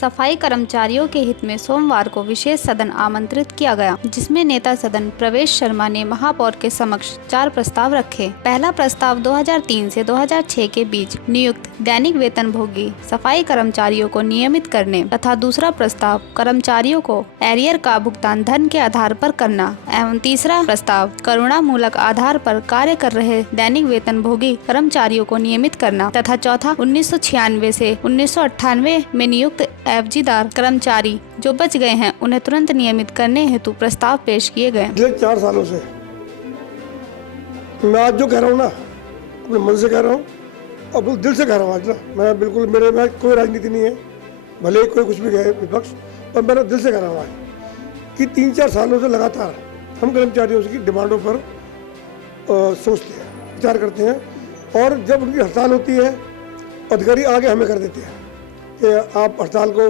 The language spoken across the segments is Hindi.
सफाई कर्मचारियों के हित में सोमवार को विशेष सदन आमंत्रित किया गया, जिसमें नेता सदन प्रवेश शर्मा ने महापौर के समक्ष 4 प्रस्ताव रखे। पहला प्रस्ताव 2003 से 2006 के बीच नियुक्त दैनिक वेतनभोगी सफाई कर्मचारियों को नियमित करने तथा दूसरा प्रस्ताव कर्मचारियों को एरियर का भुगतान धन के आधार पर करना एवं तीसरा प्रस्ताव करुणामूलक आधार पर कार्य कर रहे दैनिक वेतनभोगी कर्मचारियों को नियमित करना तथा चौथा 1996 से 1998 में नियुक्त एवजीदार कर्मचारी जो बच गए हैं उन्हें तुरंत नियमित करने हेतु प्रस्ताव पेश किए गए। पिछले 4 सालों से मैं आज जो कह रहा हूँ ना, अपने मन से कह रहा हूँ और दिल से कह रहा हूँ आज ना, मैं बिल्कुल मेरे में कोई राजनीति नहीं है, भले कोई कुछ भी कहे विपक्ष, पर मेरा दिल से कह रहा हूँ आज कि 3-4 सालों से लगातार हम कर्मचारियों की डिमांडों पर सोचते हैं, विचार करते हैं, और जब उनकी हड़ताल होती है अधिकारी आगे हमें कर देते हैं कि आप हड़ताल को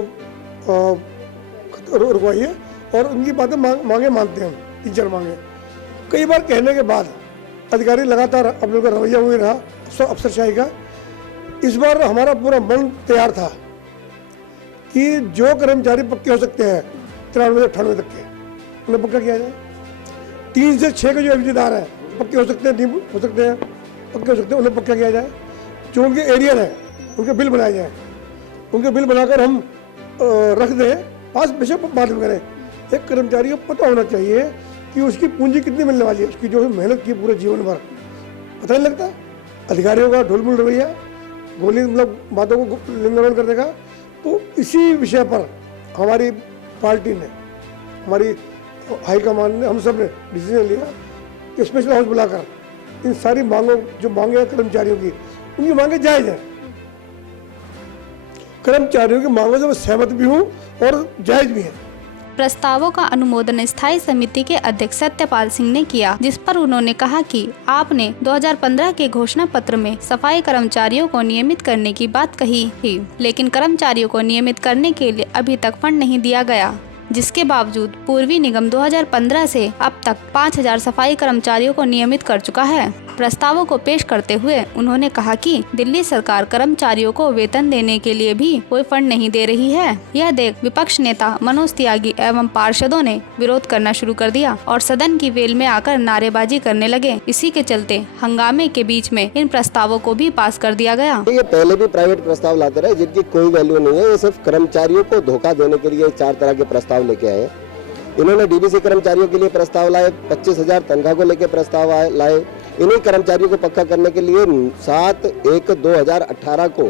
रुकवाइए, और उनकी बातें मांगे मानते हैं, 3-4 मांगे। कई बार कहने के बाद अधिकारी लगातार अपने का रवैया हुई रहा अफसरशाही का। इस बार हमारा पूरा मन तैयार था कि जो कर्मचारी पक्के हो सकते हैं 93 से 98 तक के, उन्हें पक्का किया जाए। 3 से 6 के जो एवजीदार हैं पक्के हो सकते हैं, नहीं हो सकते हैं, पक्के हो सकते हैं, उन्हें पक्का किया जाए। जो उनके एरियर हैं उनके बिल बनाए जाए, उनके बिल बनाकर हम रख दें, पास बेशक बाद में करें। एक कर्मचारी को पता होना चाहिए कि उसकी पूंजी कितनी मिलने वाली है, उसकी जो मेहनत की पूरे जीवन भर पता नहीं लगता। अधिकारियों का ढोलमुल रवैया, गोली मतलब बातों को लिंगन कर देगा। तो इसी विषय पर हमारी पार्टी ने, हमारी हाईकमान ने, हम सब ने डिसीजन लिया कि स्पेशल हाउस बुलाकर इन सारी मांगों, जो मांगे हैं कर्मचारियों की, उनकी मांगे जायज हैं। कर्मचारियों की मांगों से मैं सहमत भी हूँ और जायज भी है। प्रस्तावों का अनुमोदन स्थायी समिति के अध्यक्ष सत्यपाल सिंह ने किया, जिस पर उन्होंने कहा कि आपने 2015 के घोषणा पत्र में सफाई कर्मचारियों को नियमित करने की बात कही थी, लेकिन कर्मचारियों को नियमित करने के लिए अभी तक फंड नहीं दिया गया, जिसके बावजूद पूर्वी निगम 2015 से अब तक 5000 सफाई कर्मचारियों को नियमित कर चुका है। प्रस्तावों को पेश करते हुए उन्होंने कहा कि दिल्ली सरकार कर्मचारियों को वेतन देने के लिए भी कोई फंड नहीं दे रही है। यह देख विपक्ष नेता मनोज त्यागी एवं पार्षदों ने विरोध करना शुरू कर दिया और सदन की वेल में आकर नारेबाजी करने लगे। इसी के चलते हंगामे के बीच में इन प्रस्तावों को भी पास कर दिया गया। ये पहले भी प्राइवेट प्रस्ताव लाते रहे जिनकी कोई वैल्यू नहीं है। ये सिर्फ कर्मचारियों को धोखा देने के लिए 4 तरह के प्रस्ताव लेके आए। इन्होंने डीबीसी कर्मचारियों के लिए प्रस्ताव लाए, 25,000 तनख्वाह को लेकर प्रस्ताव लाए। इन्हीं कर्मचारियों को पक्का करने के लिए 7/1/2018 को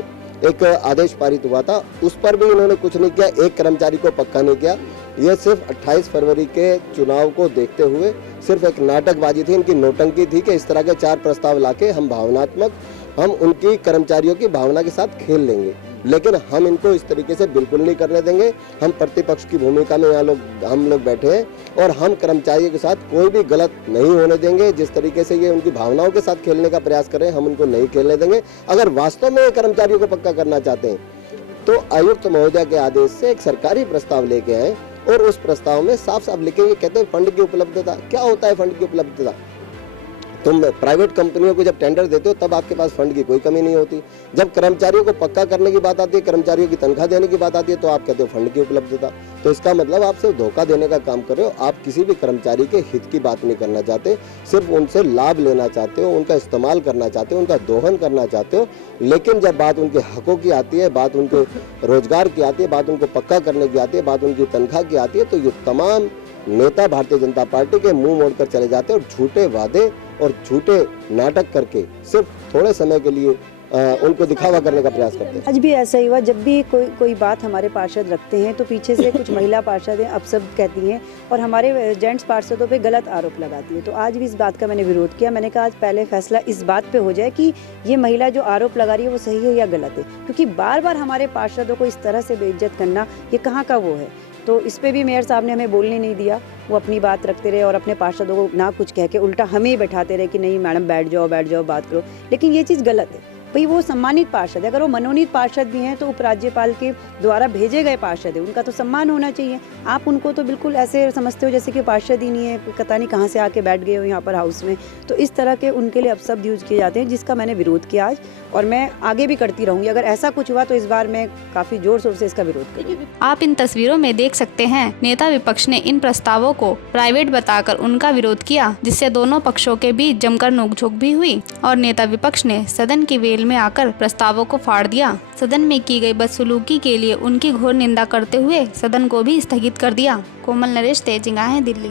एक आदेश पारित हुआ था, उस पर भी इन्होंने कुछ नहीं किया, एक कर्मचारी को पक्का नहीं किया। यह सिर्फ 28 फरवरी के चुनाव को देखते हुए सिर्फ एक नाटकबाजी थी, इनकी नौटंकी थी कि इस तरह के 4 प्रस्ताव लाके हम उनकी कर्मचारियों की भावना के साथ खेल लेंगे, लेकिन हम इनको इस तरीके से बिल्कुल नहीं करने देंगे। हम प्रतिपक्ष की भूमिका में हम लोग बैठे हैं और हम कर्मचारियों के साथ कोई भी गलत नहीं होने देंगे। जिस तरीके से ये उनकी भावनाओं के साथ खेलने का प्रयास कर रहे हैं, हम उनको नहीं खेलने देंगे। अगर वास्तव में कर्मचारियों को पक्का करना चाहते हैं तो आयुक्त महोदय के आदेश से एक सरकारी प्रस्ताव लेके आए और उस प्रस्ताव में साफ साफ लिखेंगे, कहते हैं फंड की उपलब्धता। क्या होता है फंड की उपलब्धता? तुम प्राइवेट कंपनियों को जब टेंडर देते हो तब आपके पास फंड की कोई कमी नहीं होती। जब कर्मचारियों को पक्का करने की बात आती है, कर्मचारियों की तनख्वाह देने की बात आती है, तो आप कहते हो फंड की उपलब्धता। तो इसका मतलब आप सिर्फ धोखा देने का काम कर रहे हो। आप किसी भी कर्मचारी के हित की बात नहीं करना चाहते, सिर्फ उनसे लाभ लेना चाहते हो, उनका इस्तेमाल करना चाहते हो, उनका दोहन करना चाहते हो। लेकिन जब बात उनके हकों की आती है, बात उनके रोजगार की आती है, बात उनको पक्का करने की आती है, बात उनकी तनख्वाह की आती है, तो ये तमाम नेता भारतीय जनता पार्टी के मुंह मोड़कर चले जाते हैं और झूठे वादे और झूठे नाटक करके सिर्फ थोड़े समय के लिए उनको दिखावा करने का प्रयास करते हैं। आज भी ऐसा ही हुआ, जब भी कोई बात हमारे पार्षद रखते हैं तो पीछे से कुछ महिला पार्षद हैं अपशब्द कहती हैं और हमारे जेंट्स पार्षदों पे गलत आरोप लगाती है। तो आज भी इस बात का मैंने विरोध किया। मैंने कहा आज पहले फैसला इस बात पे हो जाए कि ये महिला जो आरोप लगा रही है वो सही है या गलत है, क्योंकि बार बार हमारे पार्षदों को इस तरह से बेइज्जत करना ये कहाँ का वो है। तो इस पे भी मेयर साहब ने हमें बोलने नहीं दिया, वो अपनी बात रखते रहे और अपने पार्षदों को ना कुछ कह के उल्टा हमें ही बैठाते रहे कि नहीं मैडम बैठ जाओ बात करो। लेकिन ये चीज़ गलत है। भाई वो सम्मानित पार्षद है, अगर वो मनोनीत पार्षद भी हैं तो उपराज्यपाल के द्वारा भेजे गए पार्षद है, उनका तो सम्मान होना चाहिए। आप उनको तो बिल्कुल ऐसे समझते हो जैसे कि पार्षद ही नहीं है, पता नहीं कहाँ से आके बैठ गए हो यहाँ पर हाउस में। तो इस तरह के उनके लिए अपशब्द यूज किए जाते हैं, जिसका मैंने विरोध किया आज, और मैं आगे भी करती रहूँगी। अगर ऐसा कुछ हुआ तो इस बार मैं काफ़ी जोर शोर से इसका विरोध करूँगी। आप इन तस्वीरों में देख सकते हैं नेता विपक्ष ने इन प्रस्तावों को प्राइवेट बताकर उनका विरोध किया, जिससे दोनों पक्षों के बीच जमकर नोकझोंक भी हुई और नेता विपक्ष ने सदन की वेल में आकर प्रस्तावों को फाड़ दिया। सदन में की गई बदसलूकी के लिए उनकी घोर निंदा करते हुए सदन को भी स्थगित कर दिया। कोमल नरेश, तेज निगाहें, दिल्ली।